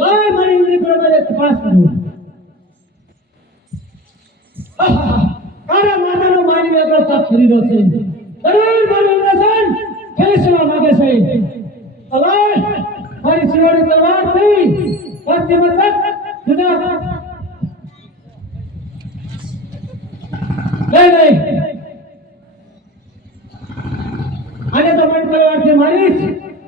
લાય મારી ઇન્દ્રિય પ્રમાણે તપાસ કરું. કારા માતાનો માનવી એટલો તપ કરી રહ્યો છે. જરૂર મારું ઇન્દ્રસન ખેંચવા માંગે છે. લાય મારી શિરોડી તલવાર થઈ પશ્ચિમ તક જુદા નહીં આને તો મન તલવારથી મારીશ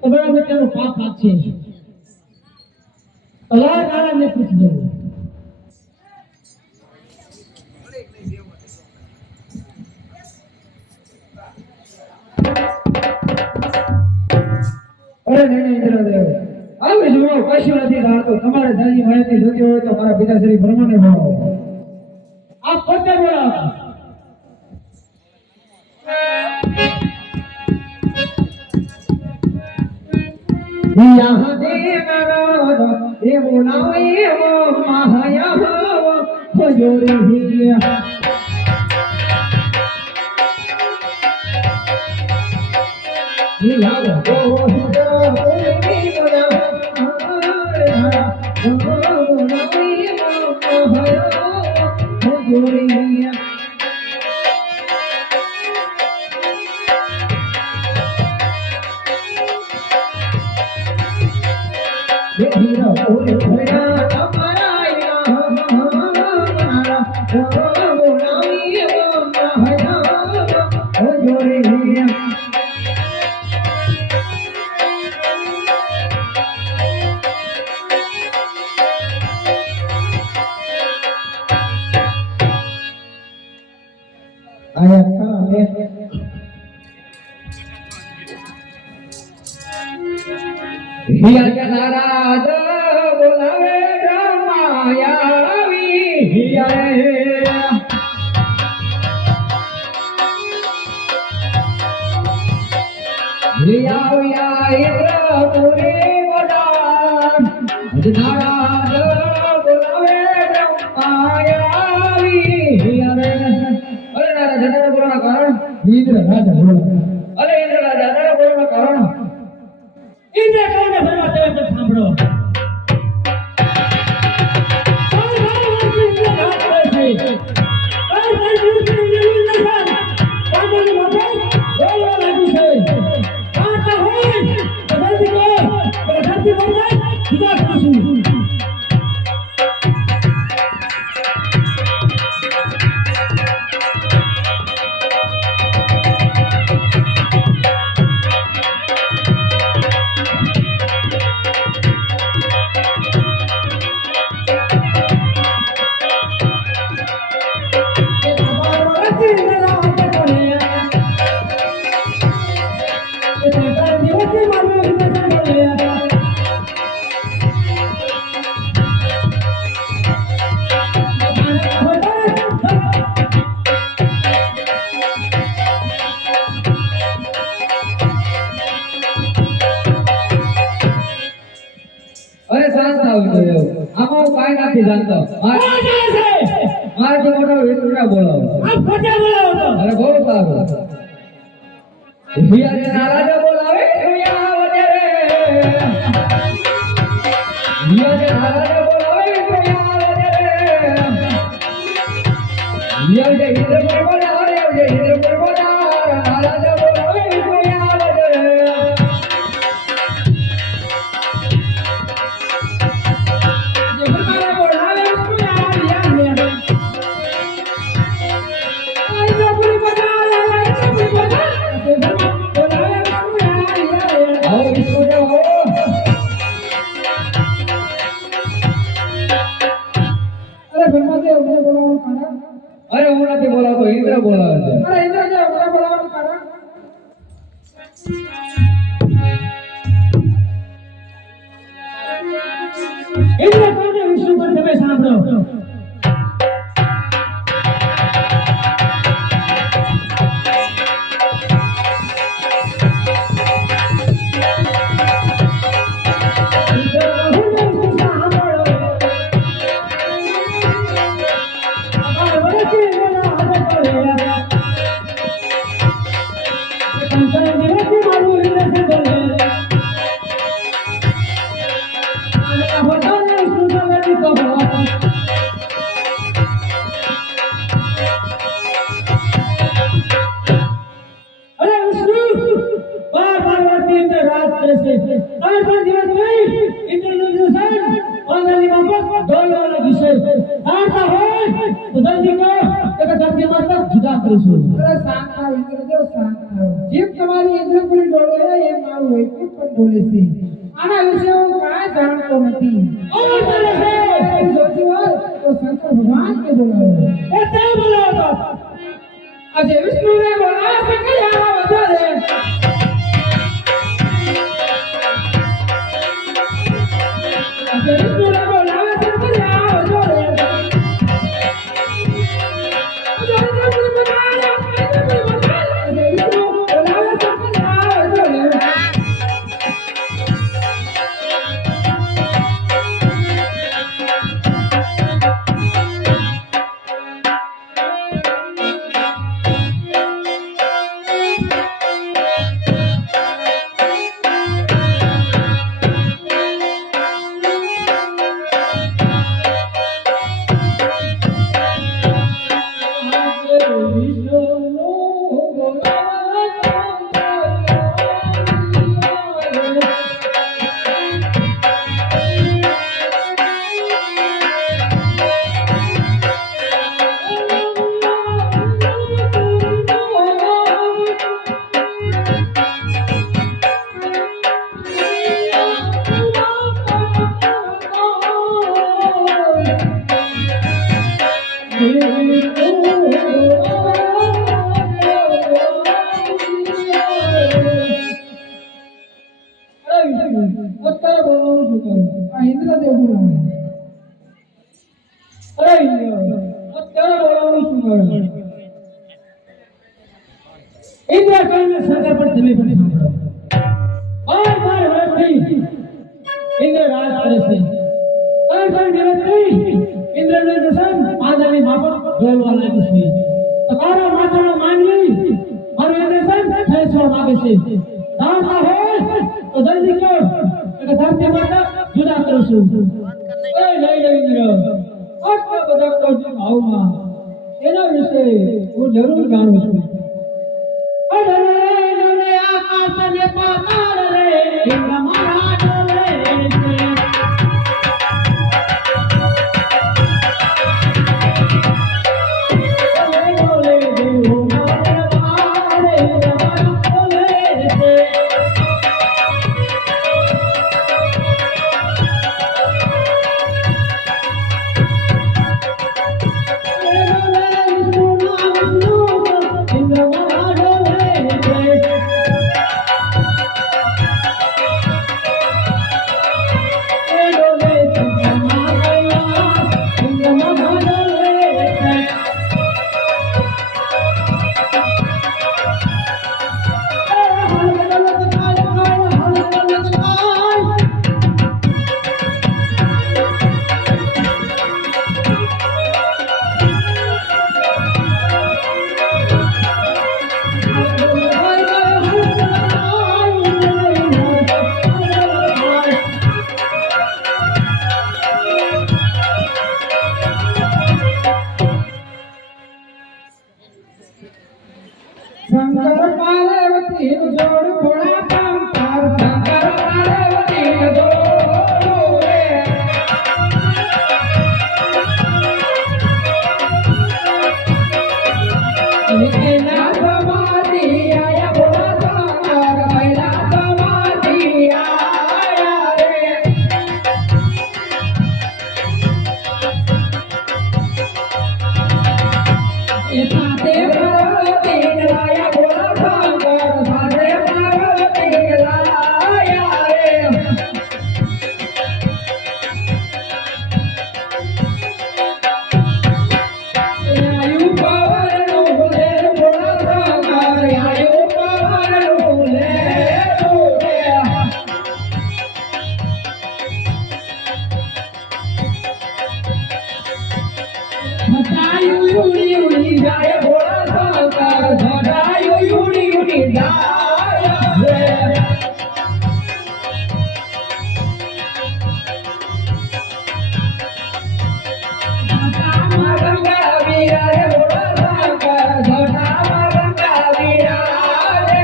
તો બરાબર તેનું પાપ લાગશે. લાય નારાયણને પૂછી જવું. અરે નહીં ઇન્દ્રદેવ આવી જુઓ કશું નથી થતું. તમારે જાની માહિતી જોતી હોય તો મારા પિતાશ્રી બ્રહ્મને બોલાવો. આપ પોતે બોલાવો. यहाँ देवराज ये बोलावे वो महाया हो जोरी लाओ हो हिया नाराज बोलावे ब्रह्मायावी हिया हिया या इंद्रपुरी वदान नाराज बोलावे ब्रह्मायावी हिया अरे नाराज जरा बोलना कारण इंद्र राजा बोला अरे इंद्र राजा जरा बोलना कारण इंद्र कौन है भला तेरे पर सांभळो अरे शांत आओ तो आमा काय નથી જાણતો મારાથી મોટો વિષ્ણુને બોલાવો આ ફોટે બોલાવો તો અરે બહુ સારું હિયા નારાજ બોલાવે હિયા વજે રે હિયા નારાજ બોલાવે હિયા વજે રે હિયા જે ઇન્દ્ર પર બોલાવે જે ઇન્દ્ર પર બોલાવે નારાજ બોલાવે હિયા વજે રે अरे હું નથી બોલાવતો ઇન્દ્ર બોલાવે છે અરે ઇન્દ્ર જે મને બોલાવવાનું કારણ ઇન્દ્ર કોને વિષ્ણુ પર તમે સાંભળો What અરે વિષ્ણુ બાર પાર્વતી ઇન્દ્ર રાજ કરે છે ત્રણ દિવસ નહીં ઇન્દ્રનું દર્શન આંગળી બાપક ઢોલવા લાગી છે આરતા હોય તો જલ્દી કહો કે ધરતી માતા જુદા કરીશું અરે શાંત થાવ ઇન્દ્રદેવ શાંત થાવ જેમ તમારી ઇન્દ્રપુરી ડોળે એ મારું વૈકુંઠ પણ ડોળે છે આના વિશે હું કાંઈ જાણતો નથી ઓર બોલે છે જોતી હોય તો શંકર ભગવાન કે બોલાવો એ તે બોલાવો આજે વિષ્ણુને બોલાવો શંકર આવા વધારે આજે વિષ્ણુને બોલાવો શંકર આવા વધારે અત્યારે બોલાવું છું કહું આ ઇન્દ્રદેવ બોલાવે અરે અત્યારે બોલાવું છું કહું ઇન્દ્ર કહીને શંકર પર તમે પણ સાંભળો બાર વર્ષથી ઇન્દ્ર રાજ કરે છે ત્રણ દિવસથી ઇન્દ્રનું દર્શન આંગળી બાપક ઢોલવા લાગ્યું છે તમારા માતાનો માનવી મારું એ દર્શન ખેંચવા માંગે છે જાણતા હોય તો જલ્દી કહો કે ધરતી માતા જુદા કરીશું એ લઈ ઇન્દ્ર આટલા બધા કૌશિક ભાવમાં એના વિશે હું જરૂર જાણું છું અરે ડોલે આકાશ ને પાતાળ રે ઇન્દ્ર મારા ડોલે છે શંકર પાર્વતી જોડ ભોળા શંકર શંકર પાર્વતી જોડ રે એના સમાધિ આયા ભોળા શંકર પહેલા સમાધિ આયા રે એ સાથે પાર્વતી લાયા ભોળા શંકર સાથે પાર્વતી લાયા રે આયુ પવનનું ભૂલે ભોળા શંકર આયુ પવનનું ભૂલે રે ધડાયું ઉડી ઉડી જાય ભોળા શંકર ધડાયું ઉડી ઉડી જાય રે વિરાજે ભોળા શંકર જટામાં ગંગા વિરાજે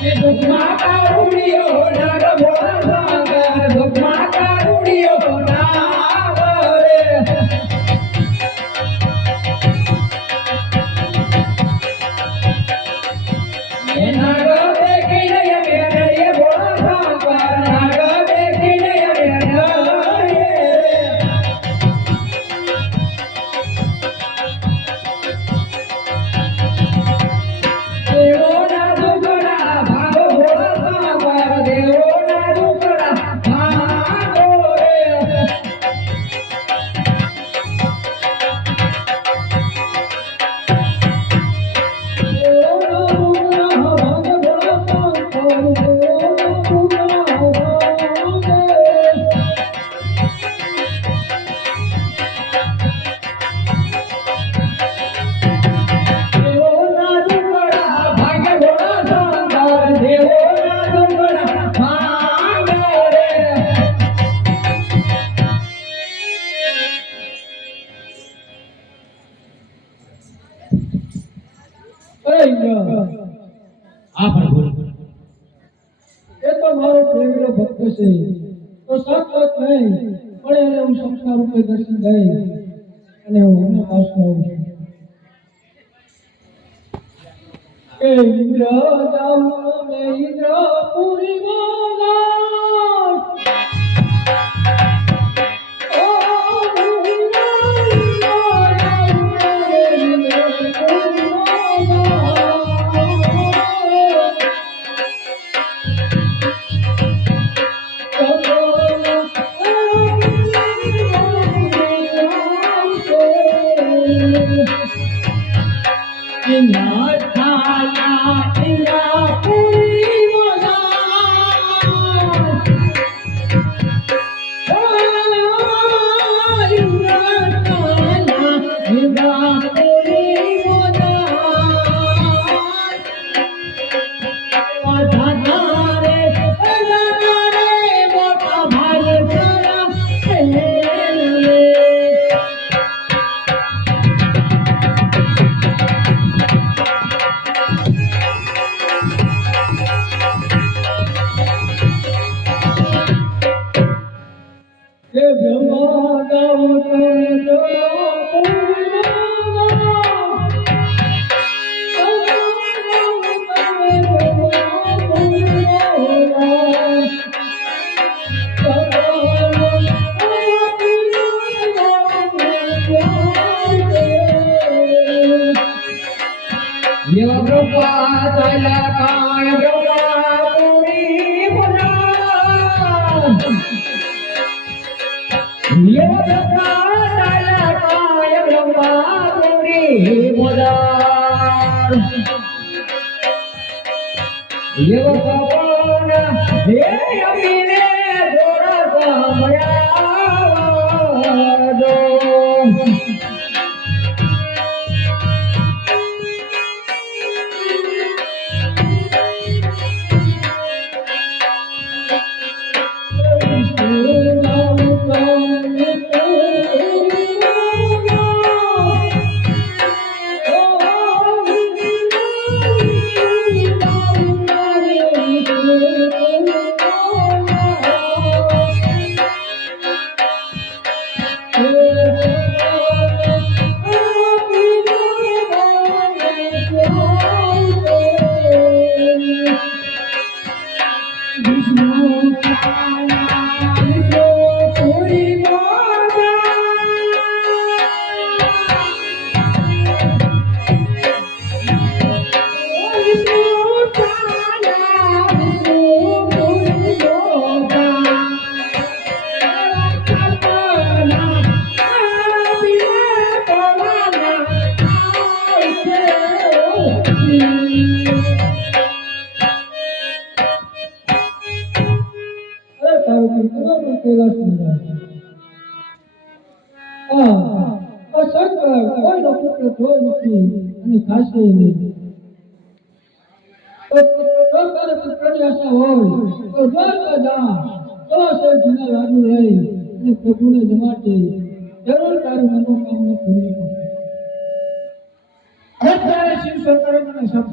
રે દુઃખમાં કારુણ્યો નાગ ભોળા શંકર દુઃખમાં કારુણ્યો નાગ રે નાગ દેખીને યમે ભોળા શંકર નાગ દેખીને યમે દેવોના દુકડા ભાગો ભોળા શંકર દેવોના દુકડા ભાગો રે એ તો મારો પ્રેમીનો ભક્ત છે તો સાક્ષાત નહીં પણ એને હું સંસાર રૂપે દર્શન દઈ અને હું એને પાસ કરું છું કે ઇન્દ્ર જાઉં મે ઇન્દ્રપુરી બોલા કોઈનો પુત્ર જોઈ નથી અને ખાશે નહીં. તો તારે પુત્રની આશા હોય તો દ્વારકા જા. તો સર જૂના લાડુ રહી અને પ્રભુને જમાડજે જરૂર તારું મનોકામના પૂરી કરશે. અત્યારે શિવ શંકરે મને સપના